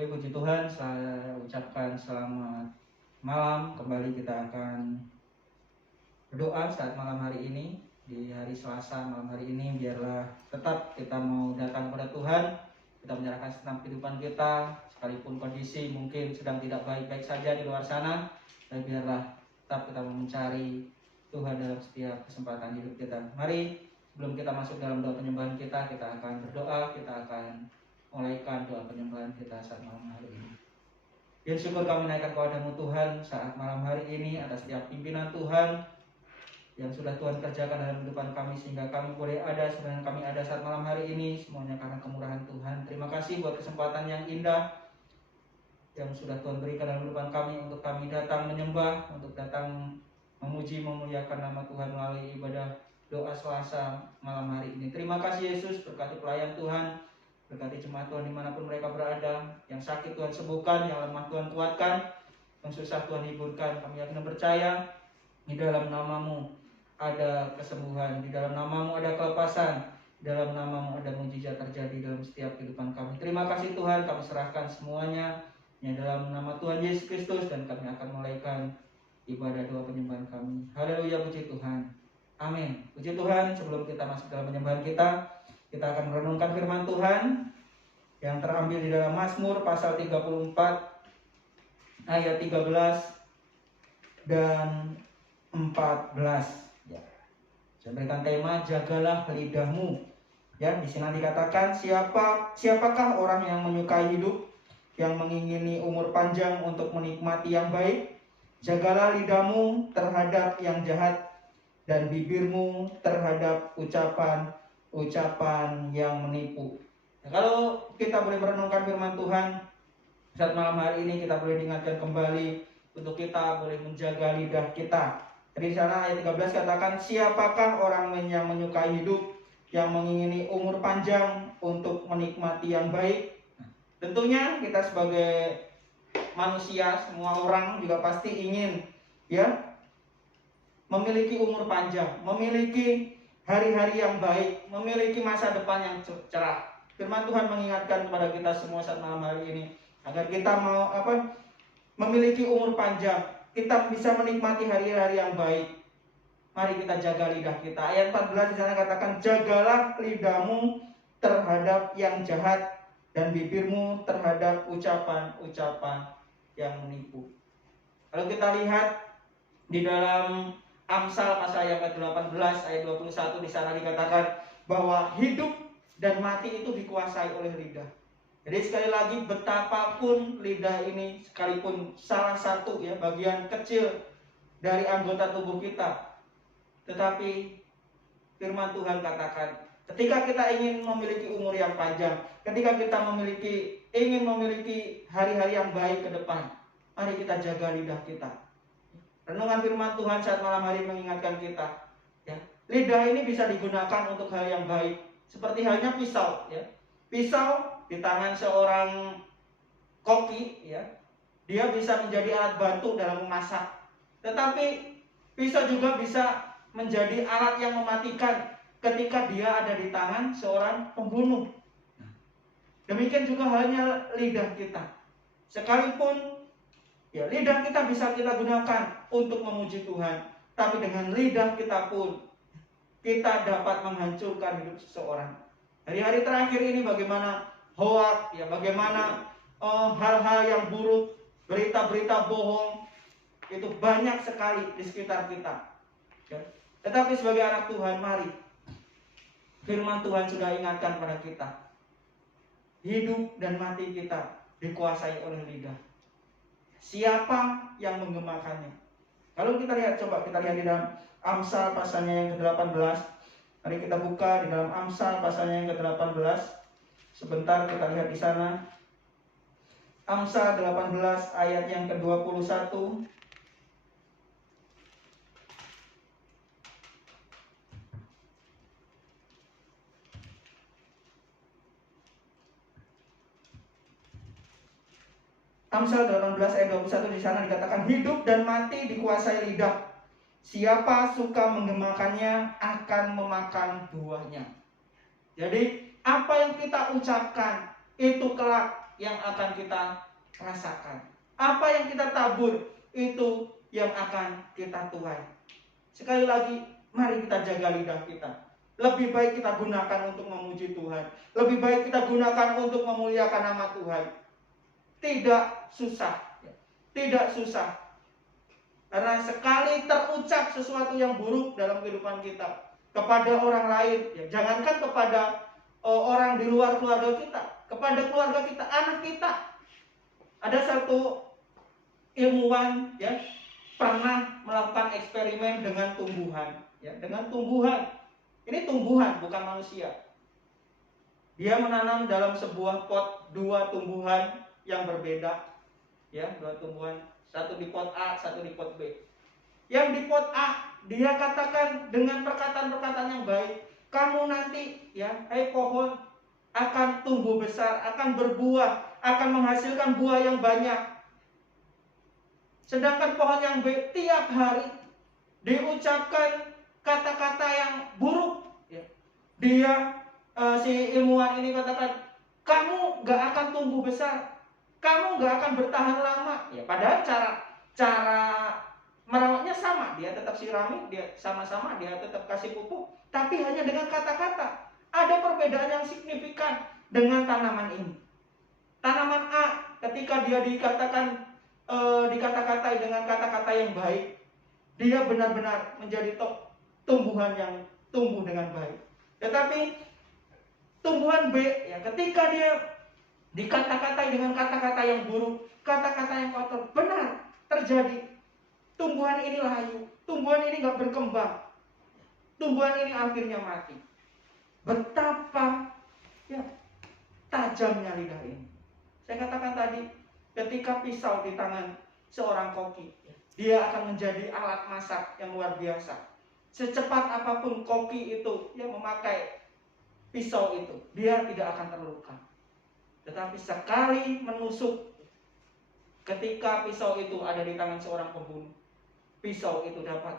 Oke, puji Tuhan, saya ucapkan selamat malam. Kembali kita akan berdoa saat malam hari ini, di hari Selasa malam hari ini. Biarlah tetap kita mau datang kepada Tuhan, kita menyerahkan segenap kehidupan kita, sekalipun kondisi mungkin sedang tidak baik-baik saja di luar sana, tapi biarlah tetap kita mau mencari Tuhan dalam setiap kesempatan hidup kita. Mari, sebelum kita masuk dalam doa penyembahan kita akan berdoa, kita akan mulaikan doa penyembahan kita saat malam hari ini. Dan syukur kami naikkan kepadamu Tuhan saat malam hari ini atas setiap pimpinan Tuhan yang sudah Tuhan kerjakan dalam kehidupan kami, sehingga kami boleh ada, sebenarnya kami ada saat malam hari ini, semuanya karena kemurahan Tuhan. Terima kasih buat kesempatan yang indah yang sudah Tuhan berikan dalam kehidupan kami, untuk kami datang menyembah, untuk datang memuji memuliakan nama Tuhan melalui ibadah doa Selasa malam hari ini. Terima kasih Yesus, berkati pelayan Tuhan, berkati jemaat Tuhan dimanapun mereka berada. Yang sakit Tuhan sembuhkan, yang lemah Tuhan kuatkan, yang susah Tuhan hiburkan. Kami yakin dan percaya di dalam nama-Mu ada kesembuhan, di dalam nama-Mu ada kelepasan, di dalam nama-Mu ada mujizat terjadi dalam setiap kehidupan kami. Terima kasih Tuhan, kami serahkan semuanya ya dalam nama Tuhan Yesus Kristus, dan kami akan mulaikan ibadah doa penyembahan kami. Haleluya, puji Tuhan. Amin. Puji Tuhan, sebelum kita masuk dalam penyembahan kita akan merenungkan firman Tuhan yang terambil di dalam Mazmur pasal 34 ayat 13 dan 14. Ya. Saya berikan tema jagalah lidahmu. Ya, di sini dikatakan siapakah orang yang menyukai hidup, yang mengingini umur panjang untuk menikmati yang baik? Jagalah lidahmu terhadap yang jahat dan bibirmu terhadap ucapan yang menipu. Nah, kalau kita boleh merenungkan firman Tuhan saat malam hari ini, kita boleh diingatkan kembali untuk kita boleh menjaga lidah kita. Jadi di sana ayat 13 katakan, siapakah orang yang menyukai hidup, yang mengingini umur panjang untuk menikmati yang baik? Tentunya kita sebagai manusia, semua orang juga pasti ingin ya memiliki umur panjang, memiliki hari-hari yang baik, memiliki masa depan yang cerah. Firman Tuhan mengingatkan kepada kita semua saat malam hari ini agar kita mau memiliki umur panjang, kita bisa menikmati hari-hari yang baik. Mari kita jaga lidah kita. Ayat 14 di sana katakan, jagalah lidahmu terhadap yang jahat dan bibirmu terhadap ucapan-ucapan yang menipu. Kalau kita lihat di dalam Amsal pasal yang ke-18 ayat 21, di sana dikatakan bahwa hidup dan mati itu dikuasai oleh lidah. Jadi sekali lagi, betapapun lidah ini sekalipun salah satu ya bagian kecil dari anggota tubuh kita, tetapi firman Tuhan katakan, ketika kita ingin memiliki umur yang panjang, ketika kita ingin memiliki hari-hari yang baik ke depan, mari kita jaga lidah kita. Renungan firman Tuhan saat malam hari mengingatkan kita, ya, lidah ini bisa digunakan untuk hal yang baik, seperti halnya pisau, ya. Pisau di tangan seorang koki, ya, dia bisa menjadi alat bantu dalam memasak. Tetapi pisau juga bisa menjadi alat yang mematikan ketika dia ada di tangan seorang pembunuh. Demikian juga halnya lidah kita. Sekalipun ya, lidah kita bisa kita gunakan untuk memuji Tuhan, tapi dengan lidah kita pun kita dapat menghancurkan hidup seseorang. Hari-hari terakhir ini bagaimana hoak, ya, bagaimana hal-hal yang buruk, berita-berita bohong itu banyak sekali di sekitar kita. Ya. Tetapi sebagai anak Tuhan, mari firman Tuhan sudah ingatkan pada kita, hidup dan mati kita dikuasai oleh lidah. Siapa yang menggemakannya? Kalau kita lihat, coba kita lihat di dalam Amsal pasalnya yang ke-18. Mari kita buka di dalam Amsal pasalnya yang ke-18. Sebentar kita lihat di sana. Amsal 18 ayat yang ke-21. Amsal 18 ayat 21 di sana dikatakan, hidup dan mati dikuasai lidah. Siapa suka menggemakannya akan memakan buahnya. Jadi apa yang kita ucapkan itu kelak yang akan kita rasakan. Apa yang kita tabur, itu yang akan kita tuai. Sekali lagi, mari kita jaga lidah kita. Lebih baik kita gunakan untuk memuji Tuhan. Lebih baik kita gunakan untuk memuliakan nama Tuhan. Tidak susah. Tidak susah. Karena sekali terucap sesuatu yang buruk dalam kehidupan kita kepada orang lain, ya, jangankan kepada orang di luar keluarga kita, kepada keluarga kita, anak kita. Ada satu ilmuwan, ya, pernah melakukan eksperimen dengan tumbuhan, ya, dengan tumbuhan. Ini tumbuhan, bukan manusia. Dia menanam dalam sebuah pot 2 tumbuhan yang berbeda, ya, 2 tumbuhan. Satu di pot A, satu di pot B. Yang di pot A, dia katakan dengan perkataan-perkataan yang baik, kamu nanti, ya, hai pohon, akan tumbuh besar, akan berbuah, akan menghasilkan buah yang banyak. Sedangkan pohon yang B, tiap hari diucapkan kata-kata yang buruk. Ya. Dia, si ilmuwan ini katakan, kamu gak akan tumbuh besar, kamu gak akan bertahan lama. Ya, padahal cara merawatnya sama, dia tetap sirami, dia sama-sama, dia tetap kasih pupuk, tapi hanya dengan kata-kata. Ada perbedaan yang signifikan dengan tanaman ini. Tanaman A, ketika dia dikata-katai dengan kata-kata yang baik, dia benar-benar menjadi tumbuhan yang tumbuh dengan baik. Tetapi tumbuhan B, ya, ketika dia dikata-katai dengan kata-kata yang buruk, kata-kata yang kotor, benar terjadi. Tumbuhan ini layu, tumbuhan ini gak berkembang, tumbuhan ini akhirnya mati. Betapa, ya, tajamnya lidah ini. Saya katakan tadi, ketika pisau di tangan seorang koki, dia akan menjadi alat masak yang luar biasa. Secepat apapun koki itu yang memakai pisau itu, dia tidak akan terluka. Tetapi sekali menusuk, ketika pisau itu ada di tangan seorang pembunuh, pisau itu dapat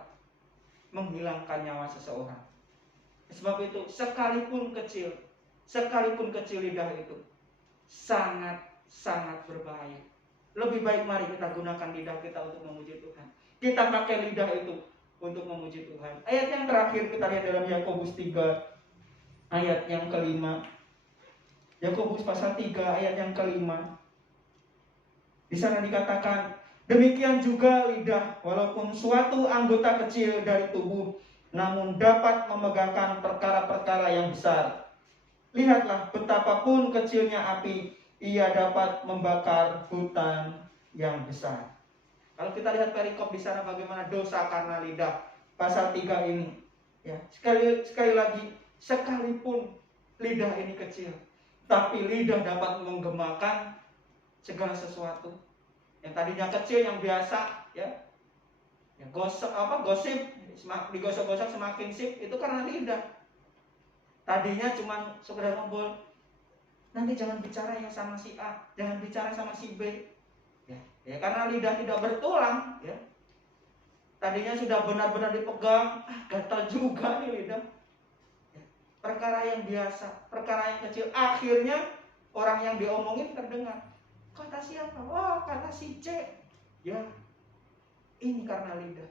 menghilangkan nyawa seseorang. Sebab itu, sekalipun kecil lidah itu sangat berbahaya. Lebih baik mari kita gunakan lidah kita untuk memuji Tuhan. Kita pakai lidah itu untuk memuji Tuhan. Ayat yang terakhir kita lihat dalam Yakobus 3 ayat yang kelima. Yakobus pasal 3 ayat yang kelima. Di sana dikatakan, demikian juga lidah, walaupun suatu anggota kecil dari tubuh, namun dapat memegangkan perkara-perkara yang besar. Lihatlah betapapun kecilnya api, ia dapat membakar hutan yang besar. Kalau kita lihat perikop di sana bagaimana dosa karena lidah, pasal 3 ini, ya, sekali lagi, sekalipun lidah ini kecil, tapi lidah dapat menggemakan segala sesuatu. Yang tadinya kecil, yang biasa, ya, gosip, digosok-gosok semakin sip, itu karena lidah. Tadinya cuma sekedar ngobrol, nanti jangan bicara yang sama si A, jangan bicara sama si B, ya, karena lidah tidak bertulang, ya. Tadinya sudah benar-benar dipegang, gatal juga nih lidah. Ya, perkara yang biasa, perkara yang kecil, akhirnya orang yang diomongin terdengar. Kata siapa? Oh, kata si C. Ya, ini karena lidah.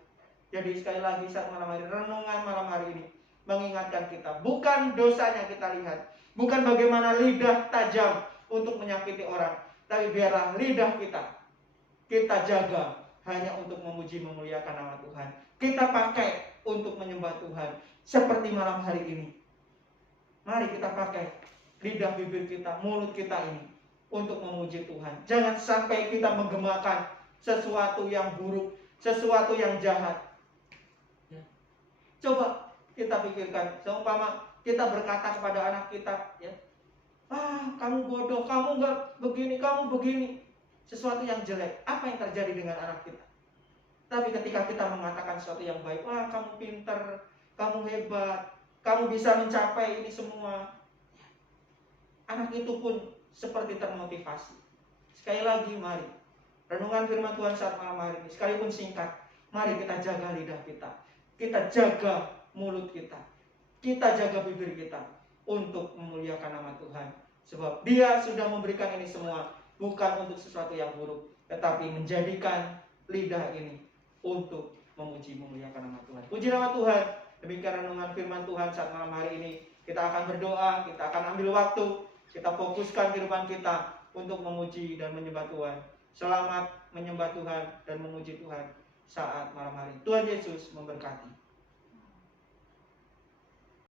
Jadi sekali lagi saat malam hari, renungan malam hari ini mengingatkan kita, bukan dosanya kita lihat, bukan bagaimana lidah tajam untuk menyakiti orang, tapi biarlah lidah kita jaga hanya untuk memuji memuliakan nama Tuhan. Kita pakai untuk menyembah Tuhan. Seperti malam hari ini, mari kita pakai lidah bibir kita, mulut kita ini untuk memuji Tuhan. Jangan sampai kita menggemakan sesuatu yang buruk, sesuatu yang jahat. Coba kita pikirkan, seumpama kita berkata kepada anak kita, ya, kamu bodoh, kamu gak begini, kamu begini, sesuatu yang jelek. Apa yang terjadi dengan anak kita? Tapi ketika kita mengatakan sesuatu yang baik, kamu pinter, kamu hebat, kamu bisa mencapai ini semua, anak itu pun seperti termotivasi. Sekali lagi, mari renungan firman Tuhan saat malam hari ini, sekalipun singkat, mari kita jaga lidah kita, kita jaga mulut kita, kita jaga bibir kita untuk memuliakan nama Tuhan. Sebab Dia sudah memberikan ini semua bukan untuk sesuatu yang buruk, tetapi menjadikan lidah ini untuk memuji memuliakan nama Tuhan. Puji nama Tuhan. Demikian renungan firman Tuhan saat malam hari ini. Kita akan berdoa, kita akan ambil waktu, kita fokuskan kehidupan kita untuk memuji dan menyembah Tuhan. Selamat menyembah Tuhan dan memuji Tuhan saat malam hari. Tuhan Yesus memberkati.